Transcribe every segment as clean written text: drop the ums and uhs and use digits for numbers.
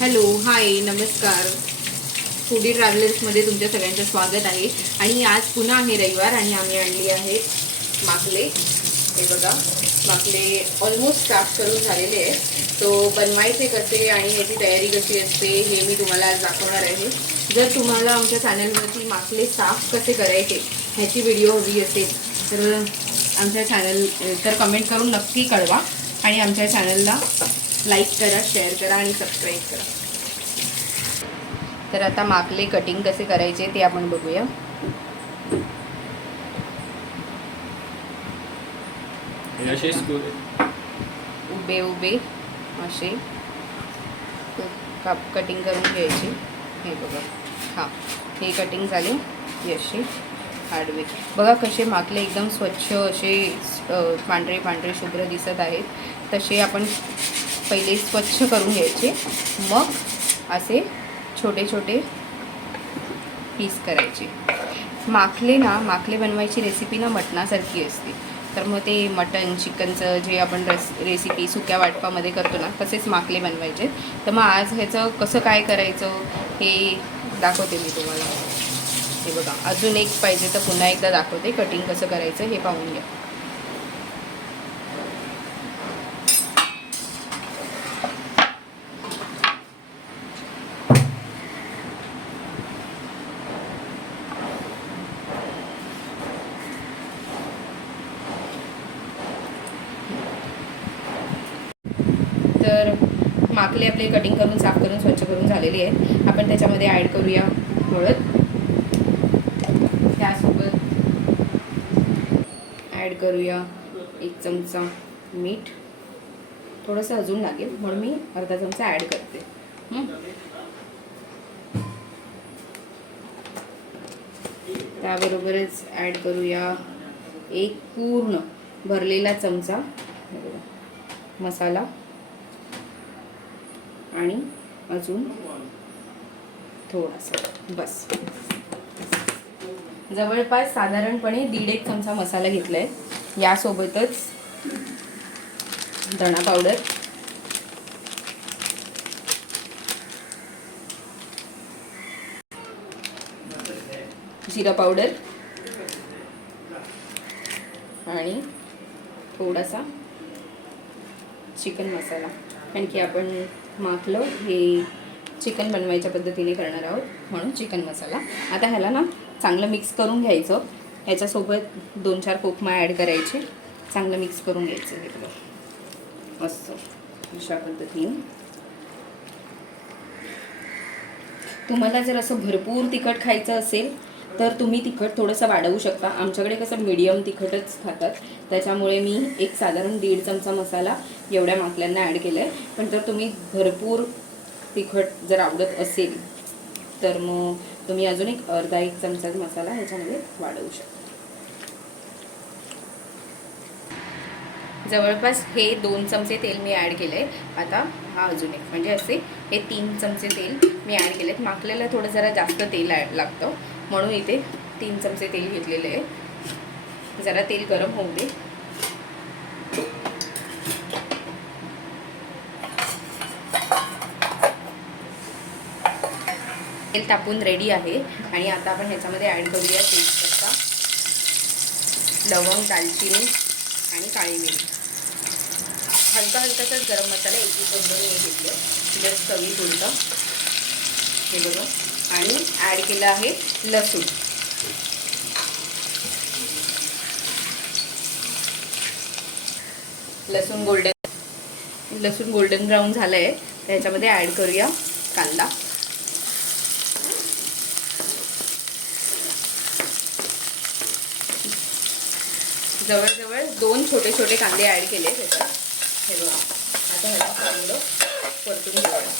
Hello, हाय, नमस्कार. Foodie ट्रॅव्हलर्समध्ये तुमच्या सगळ्यांचं स्वागत आहे. आणि आज पुन्हा आहे रविवार आणि आम्ही आणली आहे माकले. हे बघा, माकले ऑलमोस्ट साफ करून झालेले आहे. तो बनवायचे कसे आणि याची तयारी कशी असते हे मी तुम्हाला आज दाखवणार आहे. जर तुम्हाला आमच्या चॅनलवरती माकले साफ कसे करायचे ह्याची व्हिडिओ हवी असेल तर आमच्या चॅनल तर कमेंट करून नक्की कळवा आणि आमच्या चॅनलला लाईक करा, शेअर करा आणि सबस्क्राईब करा. तर आता माकले कटिंग कसे करायचे ते आपण बघूया. उभे उभे असे कटिंग करून घ्यायचे. हे बघा, हां, हे कटिंग झाले. असे आडवे बघा कसे माकले एकदम स्वच्छ असे पांढरे पांढरे शुभ्र दिसत आहेत. तसे आपण पहिले स्वच्छ करून घ्यायचे, मग असे छोटे छोटे पीस करायचे. माकले बनवायची रेसिपी ना मटणासारखी असते. तर मग ते मटण चिकनचं जे आपण रेसिपी सुक्या वाटपामध्ये करतो ना, तसेच माकले बनवायचे. तर मग आज ह्याचं कसं काय करायचं हे दाखवते मी तुम्हाला. हे बघा, अजून एक पाहिजे तर पुन्हा एकदा दाखवते कटिंग कसं करायचं हे पाहून घ्या. तर माकले आपले कटिंग करून साफ करून स्वच्छ करून झालेले आहेत. आपण त्याच्यामध्ये ॲड करूया हळद. त्यासोबत ॲड करूया 1 चमचा मीठ. थोडंसं अजून लागेल म्हणून मी अर्धा चमचा ॲड करते. त्याबरोबरच ॲड करूया 1 पूर्ण भरलेला चमचा मसाला आणि अजून थोडासा, बस. जवळपास साधारणपणे 1.5 चमचा मसाला घेतला आहे. यासोबतच धणा पावडर, जिरा पावडर आणि थोडासा चिकन मसाला. कारण की आपण माकलं हे चिकन बनवायच्या पद्धतीने करणार आहोत म्हणून चिकन मसाला. आता ह्याला ना चांगलं मिक्स करून घ्यायचं. ह्याच्यासोबत 2-4 कोकमा ॲड करायचे. चांगलं मिक्स करून घ्यायचं. हे बघा, असं अशा पद्धतीने. तुम्हाला जर असं भरपूर तिखट खायचं असेल तर तुम्ही तिखट थोडंसं वाढवू शकता. आमच्याकडे कसं मीडियम तिखटच खातात, त्याच्यामुळे मी एक साधारण 1.5 चमचा मसाला एवढ्या माकल्यांना ॲड केलं आहे. पण जर तुम्ही भरपूर तिखट जर आवडत असेल तर मग तुम्ही अजून अर्धा-1 चमचा मसाला ह्याच्यामध्ये वाढवू शकता. जवळपास हे 2 चमचे तेल मी ॲड केलं आहे. आता हा अजून एक म्हणजे असे हे 3 चमचे तेल मी ॲड केले आहेत. माकलेला थोडं जरा जास्त तेल लागतं म्हणून इथे 3 चमचे तेल घेतलेले आहे. जरा तेल गरम होऊ दे. तेल तापून रेडी आहे. आणि आता आपण ह्याच्यामध्ये ॲड करूया तेजपत्ता, लवंग, दालचिनी आणि काळी मिरी. हलका हलकाचाच गरम मसाला 1-2 मी घेतले, जस्ट चवीपुरतं. हे बघा, आणि ॲड केलं आहे लसूण. लसूण गोल्डन ब्राऊन झालं आहे. त्याच्यामध्ये ॲड करूया कांदा. जवळजवळ 2 छोटे छोटे कांदे ॲड केले त्याच्यात. हे बघा, आता ह्याला चांगलं परतून घेऊया.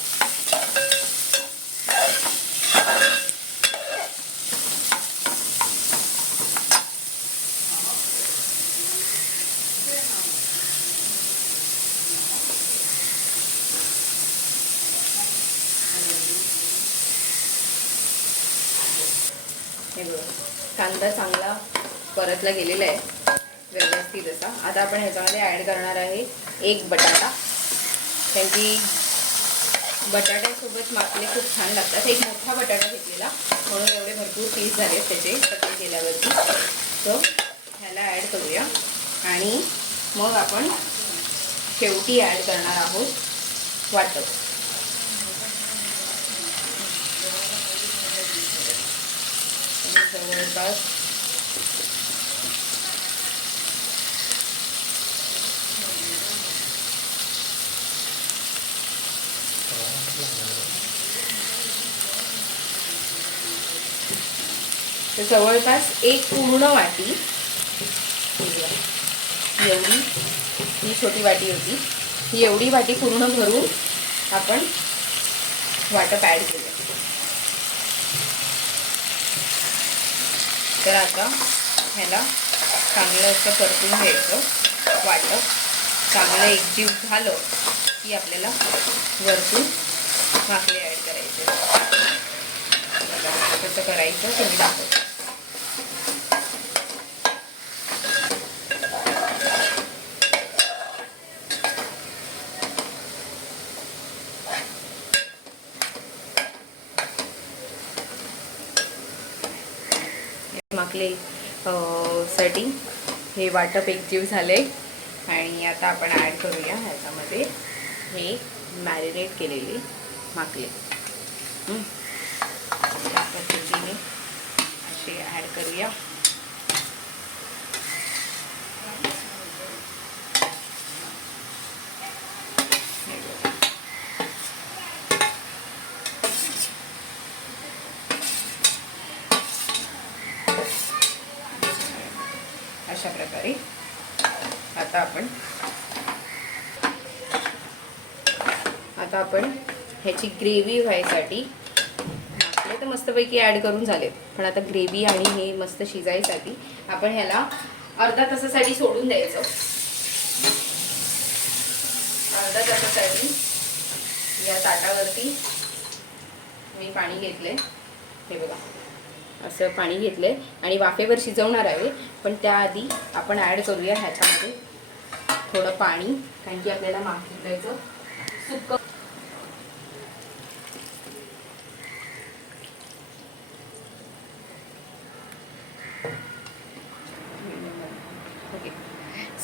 हे बघा, कांदा चांगला परतला गेलेला आहे व्यवस्थित असा. आता आपण ह्याच्यामध्ये ॲड करणार आहे 1 बटाटा. त्यांची बटाट्यासोबत माकले खूप छान लागतात. एक मोठा बटाटा घेतलेला म्हणून एवढे भरपूर पीस झाले त्याचे कटिंग केल्यावरती. तर ह्याला ॲड करूया आणि मग आपण शेवटी ॲड करणार आहोत वाटप. जवळपास एक पूर्ण वाटी एवढी, ही छोटी वाटी होती, ही एवढी वाटी पूर्ण भरून आपण वाटप ॲड केलं. तर आता ह्याला चांगलं असं परतून घ्यायचं. वाटप चांगलं एकजीव झालं की आपल्याला वरतून माकले ॲड करायचे. कसं करायचं तुम्ही दाखवतो. माकले साठी हे वाटप एकजीव झाले आणि आता आपण ॲड करूया ह्याच्यामध्ये हे मॅरिनेट केलेले माकले. त्या पद्धतीने असे ॲड करूया. अशा प्रकारे आता आपण ह्याची ग्रेव्ही व्हायसाठी माकले तर मस्तपैकी ॲड करून झालेत, पण आता ग्रेव्ही आणि हे मस्त शिजायसाठी आपण ह्याला अर्धा तासासाठी सोडून द्यायचं. अर्धा तासासाठी या ताटावरती मी पाणी घेतले. हे बघा असं पाणी घेतलंय आणि वाफेवर शिजवणार आहे. पण त्याआधी आपण ॲड करूया ह्याच्यामध्ये थोडं पाणी, कारण की आपल्याला माकलेचं सुक्क.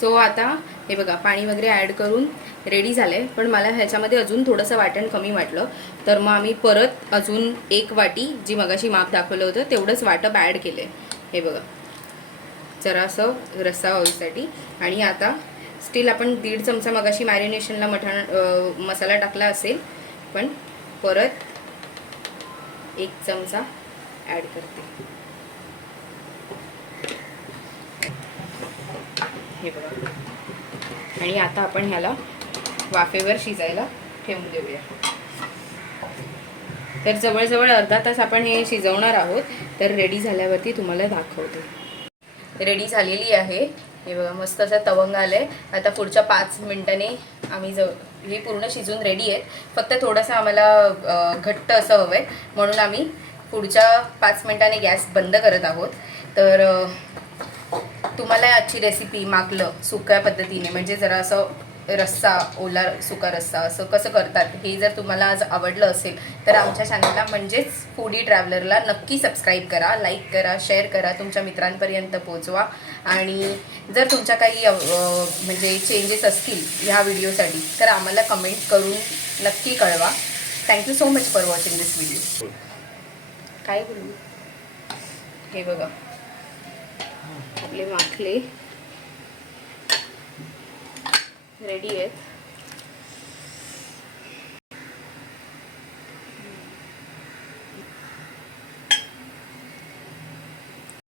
सो आता हे बघा पाणी वगैरे ॲड करून रेडी झालंय. पण मला ह्याच्यामध्ये अजून थोडंसं वाटण कमी वाटलं, तर मग आम्ही परत अजून एक वाटी जी मगाशी माप दाखवलं होतं तेवढंच वाटप ॲड केलंय. हे बघा जरासं रस्सा होईसाठी. आणि आता स्टील आपण 1.5 चमचा मगाशी मॅरिनेशनला मसाला टाकला असेल, पण परत 1 चमचा ॲड करते. हे बघा. आणि आता आपण ह्याला वाफेवर शिजायला ठेवून देऊया. तर जवळजवळ अर्धा तास आपण हे शिजवणार आहोत. तर रेडी झाल्यावरती तुम्हाला दाखवते. रेडी झालेली आहे. हे बघा मस्त असं तवंग आलंय. आता पुढच्या 5 मिनिटांनी आम्ही हे पूर्ण शिजून रेडी आहेत. फक्त थोडंसं आम्हाला घट्ट असं हवं आहे, म्हणून आम्ही पुढच्या 5 मिनिटांनी गॅस बंद करत आहोत. तर तुम्हाला आजची रेसिपी माकलं सुक्या पद्धतीने, म्हणजे जरा असं रस्सा, ओला सुका रस्सा असं कसं करतात हे जर तुम्हाला आज आवडलं असेल तर आमच्या चॅनलला म्हणजेच फूडी ट्रॅव्हलरला नक्की सबस्क्राईब करा, लाईक करा, शेअर करा, तुमच्या मित्रांपर्यंत पोहोचवा. आणि जर तुमच्या काही म्हणजे चेंजेस असतील ह्या व्हिडिओसाठी तर आम्हाला कमेंट करून नक्की कळवा. Thank you so much for watching this video. काय बोलू. हे बघा आपले माकले रेडी आहेत.